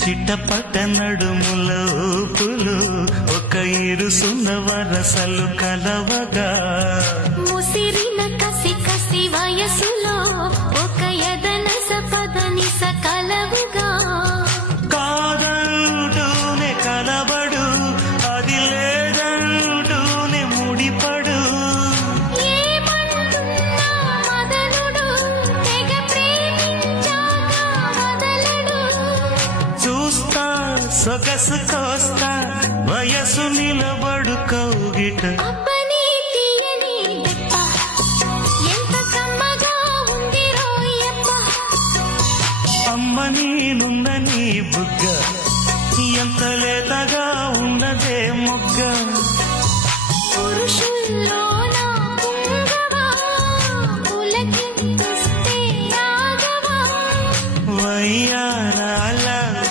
చిట్టపట్ట నడుముల ఊపులు ఒక ఇరుసున్న వరసలు కలవగా ముసిరిన కసి కసి వయసులో ఒక యదనస పదనిస కలవుగా కాదంటూనే కలబడు అది లేదంటూనే ముడిపడు ఏమంటున్నా మదనుడు తెగ ప్రేమించాక వదలడు చూస్తా సొగసు కోస్తా వయసు నిలబడు కౌగిట అబ్బని తీయని దెప్ప ఎంత కమ్మగా ఉంది రోయప్ప అమ్మని నుందని బుగ్గ ఎంత లేతగా ఉన్నదే మొగ్గ పురుషుల్లో